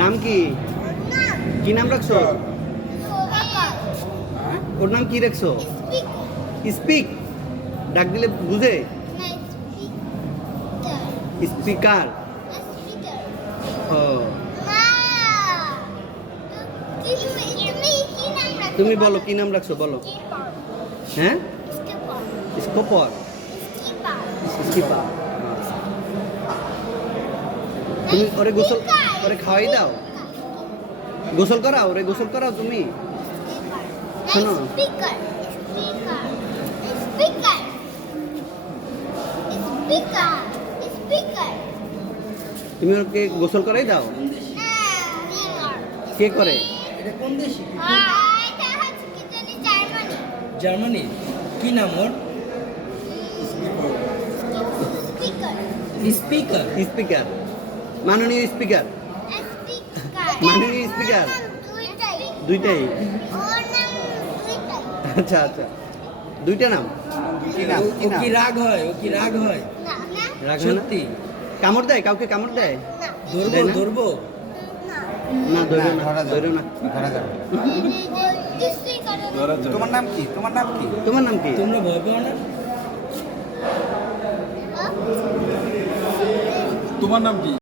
নাম কি? কি নাম রাখছো? ওর নাম কি রাখছো? স্পিক। ডাক দিলে বুঝে? স্পিকার। ও তুমি বলো কি নাম রাখছো বলো। হ্যাঁ, স্কোপর। স্কিপার। তুমি ওরে গোসল ওরে খাওয়াই দাও, গোসল করাও, ওরে গোসল করাও তুমি। শোনো, তুমি ওকে গোসল করাই দাও। কে করে? এটা কোন দেশ? জার্মানি। কি নাম ওর? স্পিকার। স্পিকার, মাননীয় স্পিকার। মাননীয় স্পিকার দুইটাই। আচ্ছা আচ্ছা, দুইটা নাম। ও কি রাগ হয়? ও কি রাগ হয়? রাগ হয় না? সত্যি? কামড় দেয়? কাউকে কামড় দেয়? ধরবো দেয় না? ধরবো? না, ধরো না, ধরো না। তোমার নাম কি? তোমার নাম কি? তোমার নাম কি? তোমরা ভয় পাও না? তোমার নাম কি?